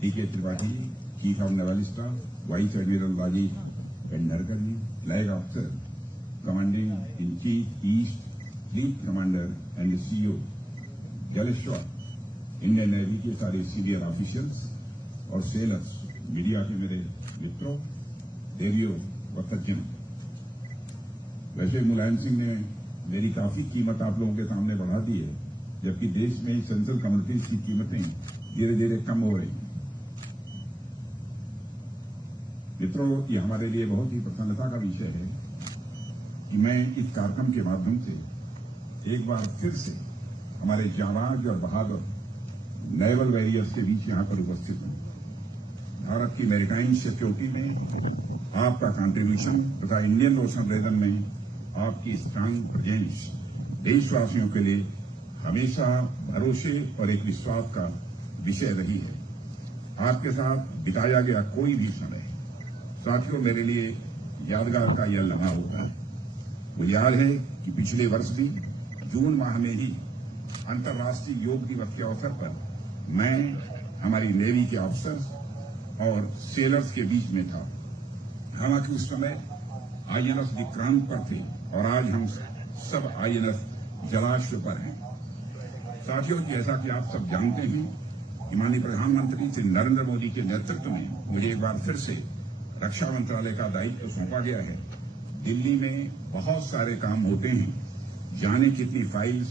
D.K. Tripathi, Chief of Naval Staff, Vice Admiral Rajiv Narkani, Flag Officer, Commanding in Chief East, Fleet Commander and CEO, Jaleshwar, Indian navy के सारे senior officials और sellers, media के मेरे मित्रों, देवियों और सज्जनों। वैसे मुलायम सिंह ने मेरी काफी कीमत आप लोगों के सामने बढ़ा दी है, जबकि देश में सेंट्रल कम्युनिटीज की कीमतें धीरे धीरे कम हो रही हैं। मित्रों, ये हमारे लिए बहुत ही प्रसन्नता का विषय है कि मैं इस कार्यक्रम के माध्यम से एक बार फिर से हमारे जांबाज और बहादुर नेवल वॉरियर्स के बीच यहां पर उपस्थित हूं। भारत की मैरीटाइम सिक्योरिटी में आपका कंट्रीब्यूशन तथा इंडियन ओशन रीजन में आपकी स्ट्रांग प्रेजेंस देशवासियों के लिए हमेशा भरोसे और एक विश्वास का विषय रही है। आपके साथ बिताया गया कोई भी समय साथियों मेरे लिए यादगार का यह लम्हा होता है। मुझे याद है कि पिछले वर्ष भी जून माह में ही अंतर्राष्ट्रीय योग दिवस के अवसर पर मैं हमारी नेवी के ऑफिसर्स और सेलर्स के बीच में था। हालांकि उस समय आईएनएस विक्रांत पर थे और आज हम सब आईएनएस जलाश्व पर हैं। साथियों, जैसा कि आप सब जानते हैं कि माननीय प्रधानमंत्री श्री नरेंद्र मोदी के नेतृत्व में मुझे एक बार फिर से रक्षा मंत्रालय का दायित्व सौंपा गया है। दिल्ली में बहुत सारे काम होते हैं, जाने कितनी फाइल्स,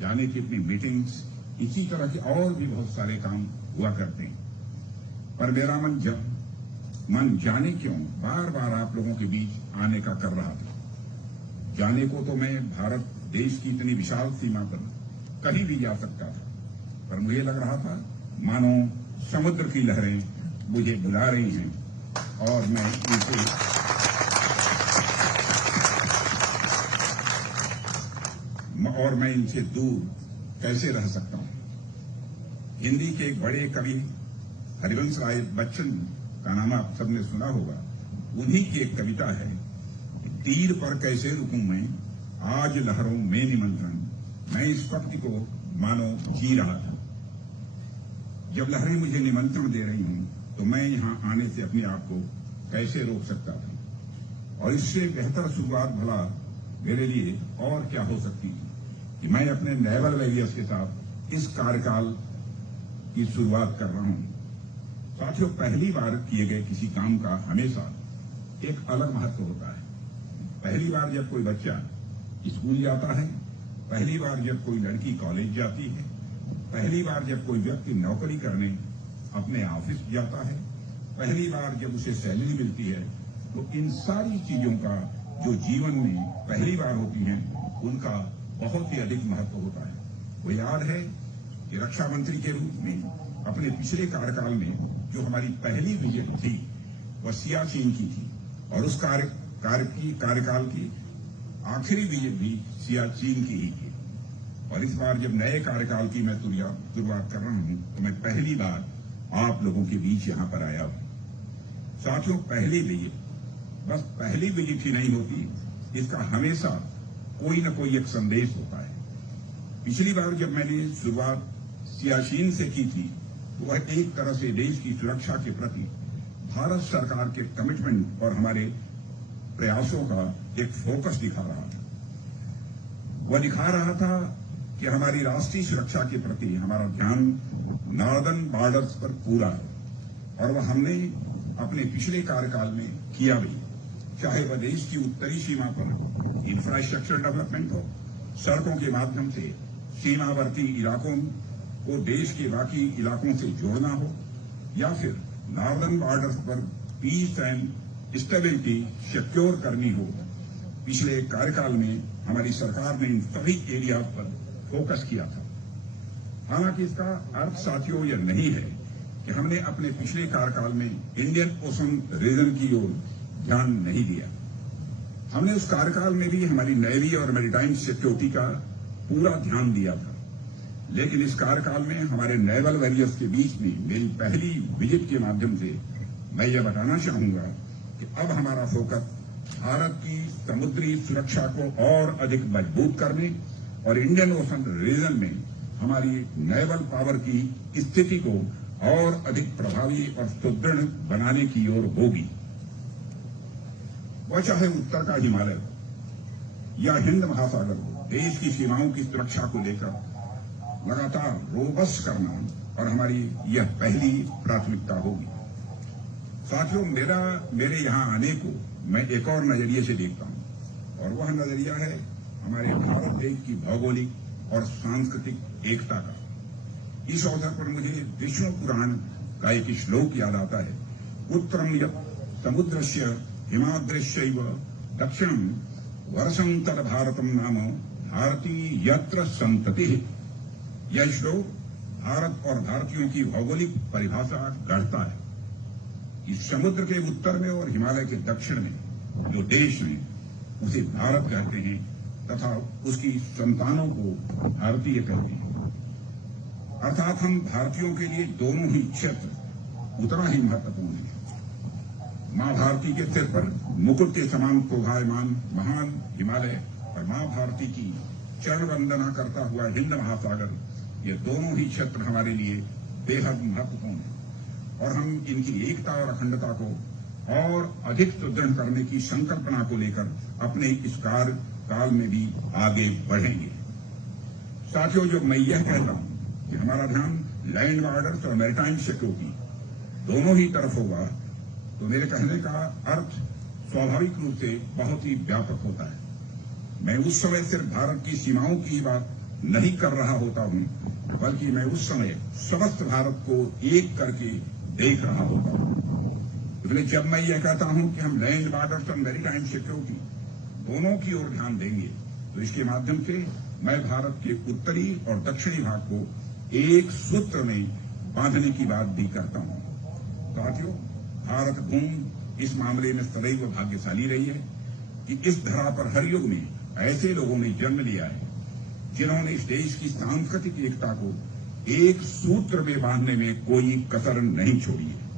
जाने कितनी मीटिंग्स, इसी तरह के और भी बहुत सारे काम हुआ करते हैं। पर मेरा मन जाने क्यों बार बार आप लोगों के बीच आने का कर रहा था। जाने को तो मैं भारत देश की इतनी विशाल सीमा पर कहीं भी जा सकता था, पर मुझे लग रहा था मानो समुद्र की लहरें मुझे बुला रही हैं और मैं इनसे दूर कैसे रह सकता हूं। हिंदी के एक बड़े कवि हरिवंश राय बच्चन का नाम आप सबने सुना होगा। उन्हीं की एक कविता है, तीर पर कैसे रुकूं मैं, आज लहरों में निमंत्रण। मैं इस वक्त को मानो जी रहा था। जब लहरें मुझे निमंत्रण दे रही हूं तो मैं यहां आने से अपने आप को कैसे रोक सकता था। और इससे बेहतर शुरुआत भला मेरे लिए और क्या हो सकती है कि मैं अपने नेवल वॉरियर्स के साथ इस कार्यकाल की शुरुआत कर रहा हूं। साथियों, पहली बार किए गए किसी काम का हमेशा एक अलग महत्व होता है। पहली बार जब कोई बच्चा स्कूल जाता है, पहली बार जब कोई लड़की कॉलेज जाती है, पहली बार जब कोई व्यक्ति नौकरी करने अपने ऑफिस जाता है, पहली बार जब उसे सैलरी मिलती है, तो इन सारी चीजों का जो जीवन में पहली बार होती है उनका बहुत ही अधिक महत्व होता है। वो याद है कि रक्षा मंत्री के रूप में अपने पिछले कार्यकाल में जो हमारी पहली विजिट थी वह सियाचिन की थी और उस कार्यकाल की आखिरी विजिट भी सियाचिन की ही थी। और इस बार जब नए कार्यकाल की मैं शुरुआत कर रहा हूं तो मैं पहली बार आप लोगों के बीच यहां पर आया हूं। साथियों, पहली विजिट बस पहली विजिट ही नहीं होती, इसका हमेशा कोई न कोई एक संदेश होता है। पिछली बार जब मैंने शुरुआत सियाचिन से की थी तो वह एक तरह से देश की सुरक्षा के प्रति भारत सरकार के कमिटमेंट और हमारे प्रयासों का एक फोकस दिखा रहा था। वह दिखा रहा था कि हमारी राष्ट्रीय सुरक्षा के प्रति हमारा ध्यान नॉर्दर्न बॉर्डर्स पर पूरा है और वह हमने अपने पिछले कार्यकाल में किया भी, चाहे वह देश की उत्तरी सीमा पर इंफ्रास्ट्रक्चर डेवलपमेंट हो, सड़कों के माध्यम से सीमावर्ती इलाकों को देश के बाकी इलाकों से जोड़ना हो, या फिर नॉर्दर्न बॉर्डर्स पर पीस एंड स्टेबिलिटी सिक्योर करनी हो। पिछले कार्यकाल में हमारी सरकार ने इन सभी एरिया पर फोकस किया था। हालांकि इसका अर्थ साथियों यह नहीं है कि हमने अपने पिछले कार्यकाल में इंडियन ओशन रीजन की ओर ध्यान नहीं दिया। हमने उस कार्यकाल में भी हमारी नेवी और मैरीटाइम सिक्योरिटी का पूरा ध्यान दिया था, लेकिन इस कार्यकाल में हमारे नेवल वॉरियर्स के बीच में मेरी पहली विजिट के माध्यम से मैं यह बताना चाहूंगा कि अब हमारा फोकस भारत की समुद्री सुरक्षा को और अधिक मजबूत करने और इंडियन ओशन रीजन में हमारी नेवल पावर की स्थिति को और अधिक प्रभावी और सुदृढ़ बनाने की ओर होगी। वह चाहे उत्तर का हिमालय हो या हिंद महासागर हो, देश की सीमाओं की सुरक्षा को लेकर लगातार रोबस्ट करना और हमारी यह पहली प्राथमिकता होगी। साथियों, मेरे यहाँ आने को मैं एक और नजरिए से देखता हूं और वह नजरिया है हमारे भारत देश की भौगोलिक और सांस्कृतिक एकता का। इस अवसर पर मुझे विष्णु पुराण का एक श्लोक याद आता है, उत्तरम यत् समुद्रस्य हिमाद्रश्यैव दक्षिणम वर्षं तद भारतम नाम भारती यत्र संतति। यह श्लोक भारत और भारतीयों की भौगोलिक परिभाषा गढ़ता है। इस समुद्र के उत्तर में और हिमालय के दक्षिण में जो देश है उसे भारत कहते हैं तथा उसकी संतानों को भारतीय कहते हैं। अर्थात हम भारतीयों के लिए दोनों ही क्षेत्र उतना ही महत्वपूर्ण है। मां भारती के सिर पर मुकुट के समान शोभायमान महान हिमालय और मां भारती की चरण वंदना करता हुआ हिंद महासागर, ये दोनों ही क्षेत्र हमारे लिए बेहद महत्वपूर्ण है और हम इनकी एकता और अखंडता को और अधिक सुदृढ़ करने की संकल्पना को लेकर अपने इस कार्य काल में भी आगे बढ़ेंगे। साथियों, जब मैं यह कहता हूं कि हमारा ध्यान लैंड बॉर्डर्स और मैरीटाइम सिक्योरिटी दोनों ही तरफ होगा, तो मेरे कहने का अर्थ स्वाभाविक रूप से बहुत ही व्यापक होता है। मैं उस समय सिर्फ भारत की सीमाओं की बात नहीं कर रहा होता हूं, बल्कि मैं उस समय समस्त भारत को एक करके देख रहा होता हूं। इसलिए जब मैं यह कहता हूं कि हम लैंड बॉर्डर्स और मैरीटाइम सिक्योरिटी दोनों की ओर ध्यान देंगे, तो इसके माध्यम से मैं भारत के उत्तरी और दक्षिणी भाग को एक सूत्र में बांधने की बात भी करता हूं। साथियों, भारत भूमि इस मामले में सदैव भाग्यशाली रही है कि इस धरा पर हर युग में ऐसे लोगों ने जन्म लिया है जिन्होंने इस देश की सांस्कृतिक एकता को एक सूत्र में बांधने में कोई कसर नहीं छोड़ी है।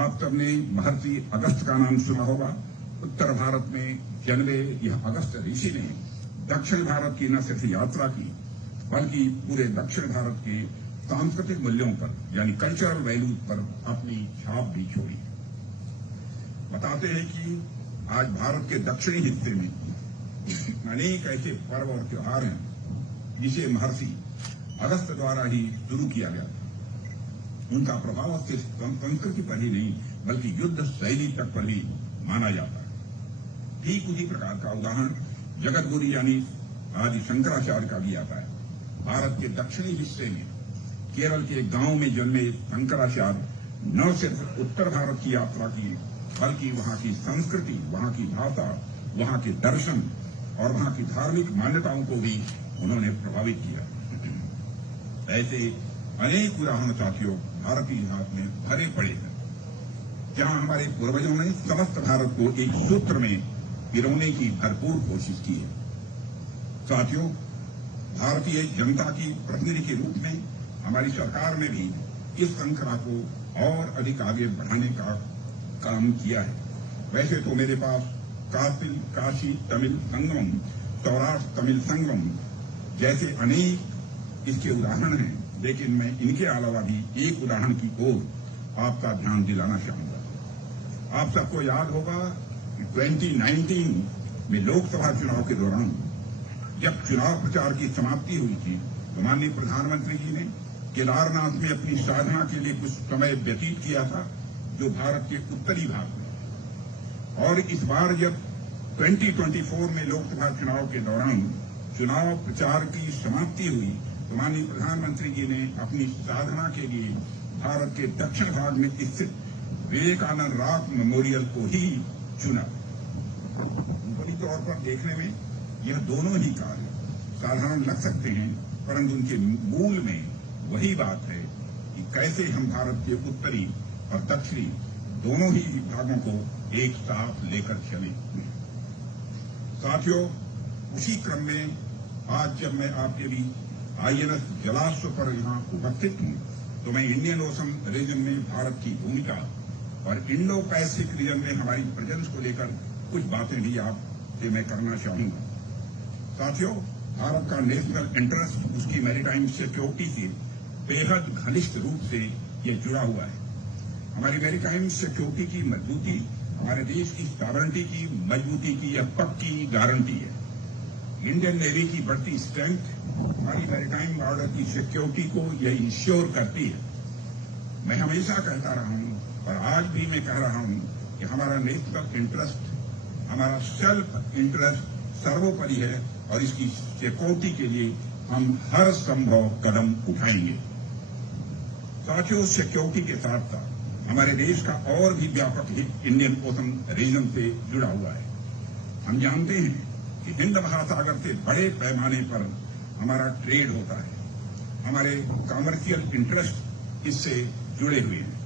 आप सबने महर्षि अगस्त का नाम सुना होगा। उत्तर भारत में जन्मे यह अगस्त ऋषि ने दक्षिण भारत की न सिर्फ यात्रा की, बल्कि पूरे दक्षिण भारत के सांस्कृतिक मूल्यों पर यानी कल्चरल वैल्यूज पर अपनी छाप भी छोड़ी। बताते हैं कि आज भारत के दक्षिणी हिस्से में अनेक ऐसे पर्व और त्योहार हैं जिसे महर्षि अगस्त द्वारा ही शुरू किया गया था। उनका प्रभाव सिर्फ संस्कृति पर ही नहीं बल्कि युद्ध शैली तक पर भी माना जाता है। ठीक उसी प्रकार का उदाहरण जगतगुरु यानी आदि शंकराचार्य का भी आता है। भारत के दक्षिणी हिस्से में केरल के गांव में जन्मे शंकराचार्य न सिर्फ उत्तर भारत की यात्रा की, बल्कि वहां की संस्कृति, वहां की भाषा, वहां के दर्शन और वहां की धार्मिक मान्यताओं को भी उन्होंने प्रभावित किया। ऐसे अनेक उदाहरण साथियों भारतीय इतिहास में भरे पड़े हैं, जहां हमारे पूर्वजों ने समस्त भारत को एक सूत्र में पिरोने की भरपूर कोशिश की है। साथियों, भारतीय जनता की प्रतिनिधि के रूप में हमारी सरकार ने भी इस श्रृंखला को और अधिक आगे बढ़ाने का काम किया है। वैसे तो मेरे पास काशी तमिल संगमम, सौराष्ट्र तमिल संगमम जैसे अनेक इसके उदाहरण हैं, लेकिन मैं इनके अलावा भी एक उदाहरण की ओर आपका ध्यान दिलाना चाहूंगा। आप सबको याद होगा कि 2019 में लोकसभा चुनाव के दौरान जब चुनाव प्रचार की समाप्ति हुई थी, तो माननीय प्रधानमंत्री जी ने केदारनाथ में अपनी साधना के लिए कुछ समय व्यतीत किया था, जो भारत के उत्तरी भाग में। और इस बार जब 2024 में लोकसभा चुनाव के दौरान चुनाव प्रचार की समाप्ति हुई, तो माननीय प्रधानमंत्री जी ने अपनी साधना के लिए भारत के दक्षिण भाग में स्थित विवेकानंद रॉक मेमोरियल को ही चुना। ऊपरी तौर पर देखने में यह दोनों ही कार्य साधारण लग सकते हैं, परंतु उनके मूल में वही बात है कि कैसे हम भारत के उत्तरी और दक्षिणी दोनों ही भागों को एक साथ लेकर चले। साथियों, उसी क्रम में आज जब मैं आपके बीच आईएनएस जलाश्व पर यहां उपस्थित हूं, तो मैं इंडियन ओशन रीजन में भारत की भूमिका और इंडो पैसिफिक रीजन में हमारी प्रेजेंस को लेकर कुछ बातें भी आपसे मैं करना चाहूंगा। साथियों, भारत का नेशनल इंटरेस्ट उसकी मैरीटाइम सिक्योरिटी से बेहद घनिष्ठ रूप से ये जुड़ा हुआ है। हमारी मैरीटाइम सिक्योरिटी की मजबूती हमारे देश की सॉवरेनिटी की मजबूती की यह पक्की गारंटी है। इंडियन नेवी की बढ़ती स्ट्रेंथ हमारी मैरीटाइम बॉर्डर की सिक्योरिटी को यह इंश्योर करती है। मैं हमेशा कहता रहा हूं और आज भी मैं कह रहा हूं कि हमारा नेशनल इंटरेस्ट, हमारा सेल्फ इंटरेस्ट सर्वोपरि है और इसकी सिक्योरिटी के लिए हम हर संभव कदम उठाएंगे। साथियों, सिक्योरिटी के साथ साथ हमारे देश का और भी व्यापक हित इंडियन ओशन रीजन से जुड़ा हुआ है। हम जानते हैं कि हिंद महासागर से बड़े पैमाने पर हमारा ट्रेड होता है, हमारे कमर्शियल इंटरेस्ट इससे जुड़े हुए हैं।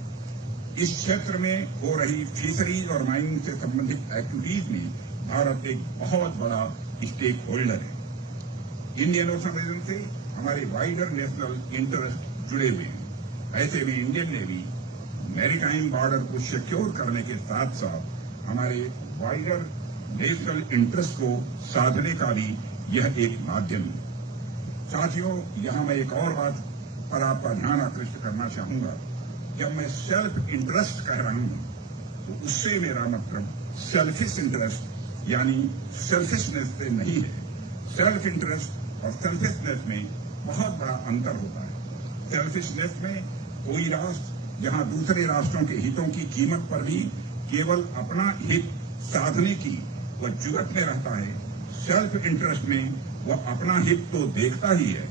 इस क्षेत्र में हो रही फिशरीज और माइनिंग से संबंधित एक्टिविटीज में भारत एक बहुत बड़ा स्टेक होल्डर है। इंडियन ओशन रीजन से हमारे वाइडर नेशनल इंटरेस्ट जुड़े हुए हैं। ऐसे में इंडियन नेवी मैरीटाइम बॉर्डर को सिक्योर करने के साथ साथ हमारे वाइडर नेशनल इंटरेस्ट को साधने का भी यह एक माध्यम है। साथियों, यहां मैं एक और बात पर आपका ध्यान आकृष्ट करना चाहूंगा। जब मैं सेल्फ इंटरेस्ट कह रहा हूं तो उससे मेरा मतलब सेल्फिश इंटरेस्ट यानी सेल्फिशनेस से नहीं है। सेल्फ इंटरेस्ट और सेल्फिशनेस में बहुत बड़ा अंतर होता है। सेल्फिशनेस में कोई राष्ट्र जहां दूसरे राष्ट्रों के हितों की कीमत पर भी केवल अपना हित साधने की वह जुगत में रहता है। सेल्फ इंटरेस्ट में वह अपना हित तो देखता ही है,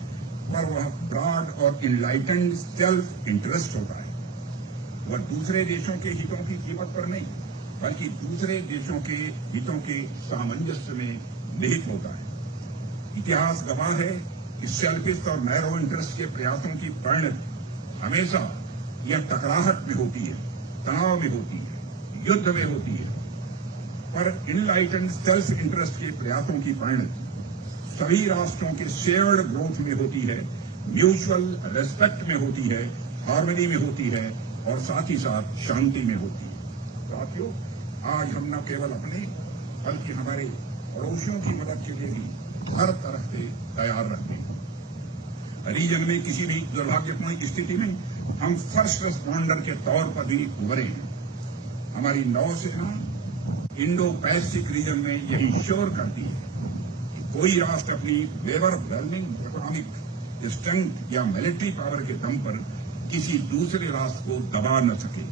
पर वह ब्रॉड और इनलाइटेंड सेल्फ इंटरेस्ट होता है। वह दूसरे देशों के हितों की कीमत पर नहीं, बल्कि दूसरे देशों के हितों के सामंजस्य में निहित होता है। इतिहास गवाह है कि सेल्फिश और नैरो इंटरेस्ट के प्रयासों की परिणति हमेशा यह टकराहट में होती है, तनाव में होती है, युद्ध में होती है। पर इनलाइटेंड सेल्फ इंटरेस्ट के प्रयासों की परिणति सभी राष्ट्रों के शेयर्ड ग्रोथ में होती है, म्यूचुअल रेस्पेक्ट में होती है, हार्मनी में होती है और साथ ही साथ शांति में होती है। साथियों, आज हम न केवल अपने बल्कि हमारे पड़ोसियों की मदद के लिए भी हर तरह से तैयार रहते हैं। रीजन में किसी भी दुर्भाग्यपूर्ण स्थिति में हम फर्स्ट रिस्पॉन्डर के तौर पर भी उभरे हैं। हमारी नौसेना इंडो पैसिफिक रीजन में यही श्योर करती है कि कोई राष्ट्र अपनी वेवर वेल्डिंग इकोनॉमिक स्ट्रेंथ या मिलिट्री पावर के दम पर किसी दूसरे राष्ट्र को दबा न सके,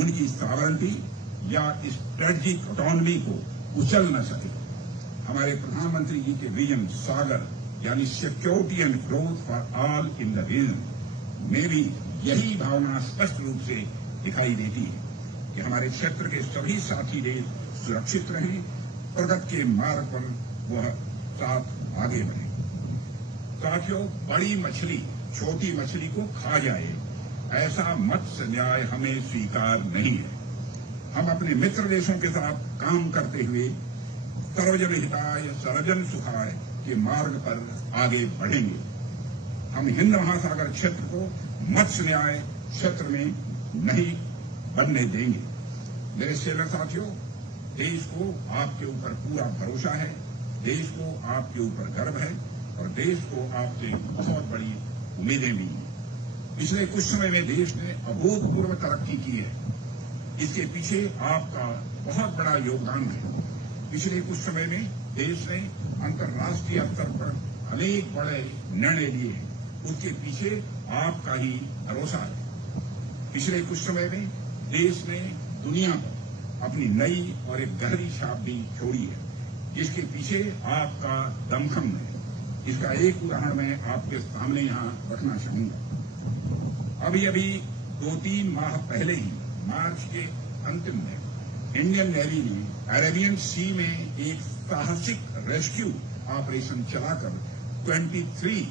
उनकी सॉवरेनिटी या स्ट्रेटेजिक ऑटोनॉमी को कुचल न सके। हमारे प्रधानमंत्री जी के विजन सागर यानी security and growth for all in the region में भी यही भावना स्पष्ट रूप से दिखाई देती है कि हमारे क्षेत्र के सभी साथी देश सुरक्षित रहें, प्रगति के मार्ग पर वह साथ आगे बढ़े। साथियों, बड़ी मछली छोटी मछली को खा जाए, ऐसा मत्स्य न्याय हमें स्वीकार नहीं है। हम अपने मित्र देशों के साथ काम करते हुए सर्वजन हिताय सर्वजन सुखाय के मार्ग पर आगे बढ़ेंगे। हम हिंद महासागर क्षेत्र को मत्स्य न्याय क्षेत्र में नहीं बनने देंगे। मेरे सेना साथियों, देश को आपके ऊपर पूरा भरोसा है, देश को आपके ऊपर गर्व है और देश को आपसे बहुत बड़ी उम्मीदें भी हैं। पिछले कुछ समय में देश ने अभूतपूर्व तरक्की की है। इसके पीछे आपका बहुत बड़ा योगदान है। पिछले कुछ समय में देश ने अंतर्राष्ट्रीय स्तर पर अनेक बड़े निर्णय लिए हैं, उसके पीछे आपका ही भरोसा है। पिछले कुछ समय में देश ने दुनिया पर अपनी नई और एक गहरी छाप भी छोड़ी है, जिसके पीछे आपका दमखम है। इसका एक उदाहरण मैं आपके सामने यहां रखना चाहूंगा। अभी अभी 2-3 माह पहले ही मार्च के अंतिम में इंडियन नेवी ने अरेबियन सी में एक साहसिक रेस्क्यू ऑपरेशन चलाकर 23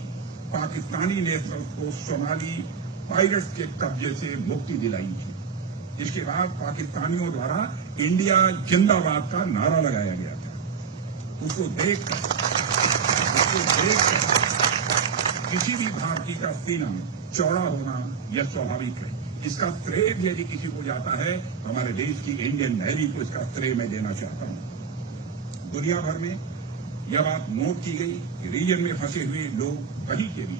पाकिस्तानी नेशनल्स को सोमाली पायरेट्स के कब्जे से मुक्ति दिलाई थी। जिसके बाद पाकिस्तानियों द्वारा इंडिया जिंदाबाद का नारा लगाया गया था। उसको देखकर किसी भी भारतीय का सीना चौड़ा होना यह स्वाभाविक है। इसका श्रेय यदि किसी को जाता है, हमारे देश की इंडियन नेवी को इसका श्रेय मैं देना चाहता हूं। दुनिया भर में यह बात नोट की गई कि रीजन में फंसे हुए लोग कहीं के भी,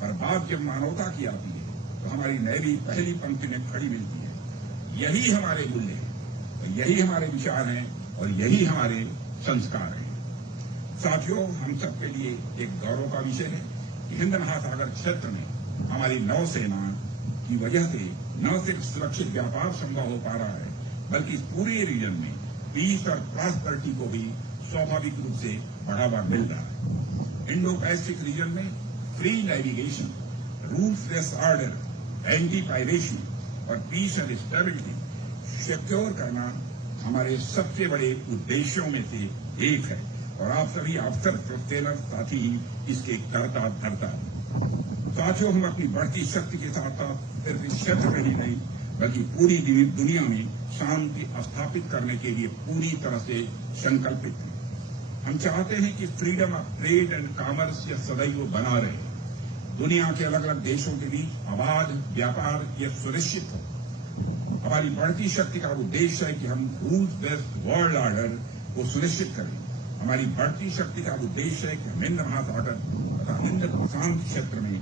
पर बात जब मानवता की आती है तो हमारी नेवी पहली पंक्ति में खड़ी मिलती है। यही हमारे मूल्य हैं, यही हमारे विचार हैं और यही हमारे संस्कार हैं। साथियों, हम सबके लिए एक गौरव का विषय है कि हिंद महासागर क्षेत्र में हमारी नौसेना की वजह से न सिर्फ सुरक्षित व्यापार संभव हो पा रहा है, बल्कि इस पूरे रीजन में पीस और प्रॉस्पेरिटी को भी स्वाभाविक रूप से बढ़ावा मिल रहा है। इंडो पैसिफिक रीजन में free navigation, rules less order, anti piracy और पीस एंड स्टेबिलिटी सिक्योर करना हमारे सबसे बड़े उद्देश्यों में से एक है और आप सभी अफसर प्रोफेसर साथी ही इसके कर्ता धर्ता। साथियों, हम अपनी बढ़ती शक्ति के साथ साथ सिर्फ इस क्षेत्र में ही नहीं बल्कि पूरी दुनिया में शांति स्थापित करने के लिए पूरी तरह से संकल्पित हैं। हम चाहते हैं कि freedom of trade and commerce यह सदैव बना रहे। दुनिया के अलग अलग देशों के बीच अबाध व्यापार यह सुनिश्चित हो। हमारी बढ़ती शक्ति का उद्देश्य है कि हम रूल्स बेस्ड वर्ल्ड ऑर्डर को सुनिश्चित करें। हमारी बढ़ती शक्ति का उद्देश्य है कि हम हिंद महासागर तथा हिंद प्रशांत क्षेत्र में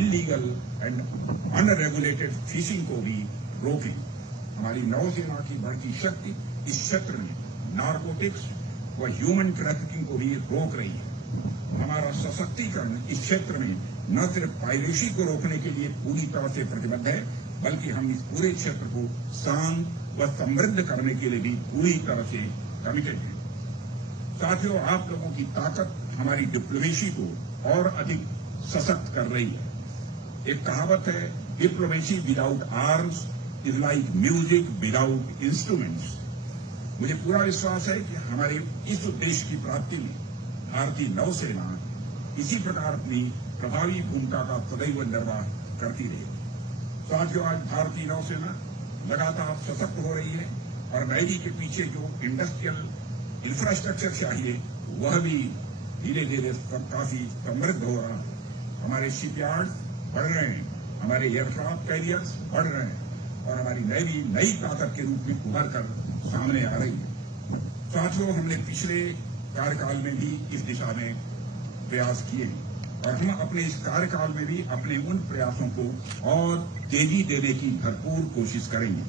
इलीगल एंड अनरेगुलेटेड फिशिंग को भी रोकें। हमारी नौसेना की बढ़ती शक्ति इस क्षेत्र में नारकोटिक्स व ह्यूमन ट्रैफिकिंग को भी रोक रही है। हमारा सशक्तिकरण इस क्षेत्र में न सिर्फ पायरेसी को रोकने के लिए पूरी तरह से प्रतिबद्ध है, बल्कि हम इस पूरे क्षेत्र को शांत व समृद्ध करने के लिए भी पूरी तरह से कमिटेड हैं। साथियों, आप लोगों की ताकत हमारी डिप्लोमेसी को और अधिक सशक्त कर रही है। एक कहावत है, diplomacy without arms is like music without instruments. मुझे पूरा विश्वास है कि हमारे इस उद्देश्य की प्राप्ति में भारतीय नौसेना इसी प्रकार अपनी प्रभावी भूमिका का सदैव निर्वाह करती रहेगी। साथियों, आज भारतीय नौसेना लगातार सशक्त हो रही है और नेवी के पीछे जो इंडस्ट्रियल इंफ्रास्ट्रक्चर चाहिए वह भी धीरे धीरे काफी समृद्ध हो रहा है। हमारे शिपयार्ड बढ़ रहे हैं, हमारे एयरक्राफ्ट कैरियर्स बढ़ रहे हैं और हमारी नेवी नई ताकत के रूप में उभर कर सामने आ रही है। साथियों, हमने पिछले कार्यकाल में भी इस दिशा में प्रयास किए हैं और हम अपने इस कार्यकाल में भी अपने उन प्रयासों को और तेजी देने की भरपूर कोशिश करेंगे।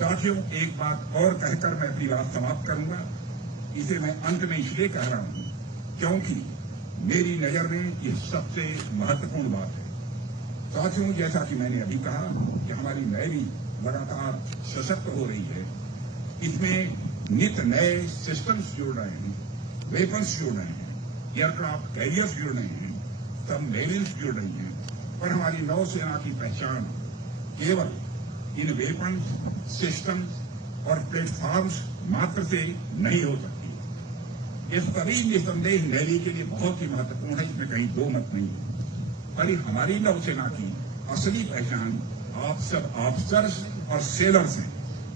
साथियों, एक बात और कहकर मैं अपनी बात समाप्त करूंगा। इसे मैं अंत में इसलिए कह रहा हूं क्योंकि मेरी नजर में यह सबसे महत्वपूर्ण बात है। साथियों, जैसा कि मैंने अभी कहा कि हमारी नेवी लगातार सशक्त हो रही है, इसमें नित नए सिस्टम्स जुड़ रहे हैं, वेपन्स जुड़ रहे हैं, एयरक्राफ्ट कैरियर्स जुड़ रहे हैं, सबमरीन्स जुड़ रही हैं, पर हमारी नौसेना की पहचान केवल इन वेपन्स, सिस्टम्स और प्लेटफॉर्म्स मात्र से नहीं हो सकती। ये सभी निसंदेह नेवी के लिए बहुत ही महत्वपूर्ण है, इसमें कहीं दो मत नहीं है। पर हमारी नौसेना की असली पहचान आप सब ऑफिसर्स और सेलर्स हैं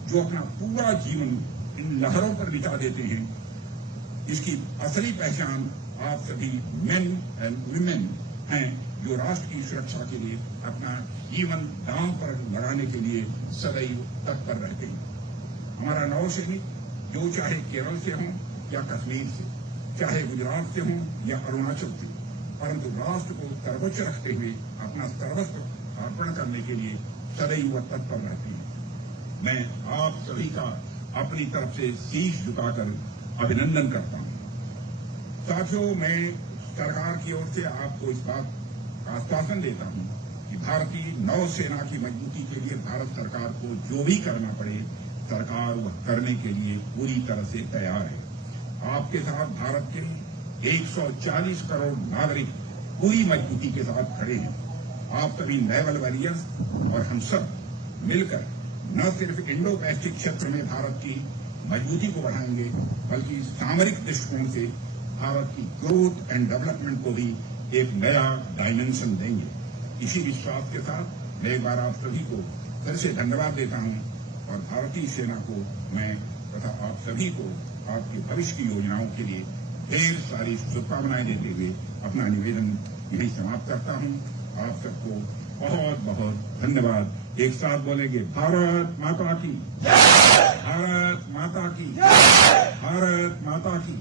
जो अपना पूरा जीवन इन लहरों पर बिता देते हैं। इसकी असली पहचान आप सभी मेन एंड वुमेन हैं जो राष्ट्र की सुरक्षा के लिए अपना जीवन दांव पर लगाने के लिए सदैव तत्पर रहते हैं। हमारा नौसैनिक जो चाहे केरल से हों या कश्मीर से, चाहे गुजरात से हों या अरुणाचल से, परंतु राष्ट्र को सर्वोच्च रखते हुए अपना सर्वस्व अर्पण करने के लिए सदैव वह तत्पर रहते हैं। मैं आप सभी का अपनी तरफ से शीश झुकाकर अभिनंदन करता हूं। साथियों, मैं सरकार की ओर से आपको इस बात का आश्वासन देता हूं कि भारतीय नौसेना की मजबूती के लिए भारत सरकार को जो भी करना पड़े, सरकार वह करने के लिए पूरी तरह से तैयार है। आपके साथ भारत के 140 करोड़ नागरिक पूरी मजबूती के साथ खड़े हैं। आप सभी नेवल वॉरियर्स और हम सब मिलकर न सिर्फ इंडो पैसिफिक क्षेत्र में भारत की मजबूती को बढ़ाएंगे, बल्कि सामरिक दृष्टिकोण से भारत की ग्रोथ एंड डेवलपमेंट को भी एक नया डायमेंशन देंगे। इसी विश्वास के साथ मैं एक बार आप सभी को फिर से धन्यवाद देता हूं और भारतीय सेना को मैं तथा आप सभी को आपकी भविष्य की योजनाओं के लिए ढेर सारी शुभकामनाएं देते हुए अपना निवेदन यही समाप्त करता हूं। आप सबको बहुत बहुत धन्यवाद। एक साथ बोलेंगे, भारत माता की, भारत माता की, भारत माता की।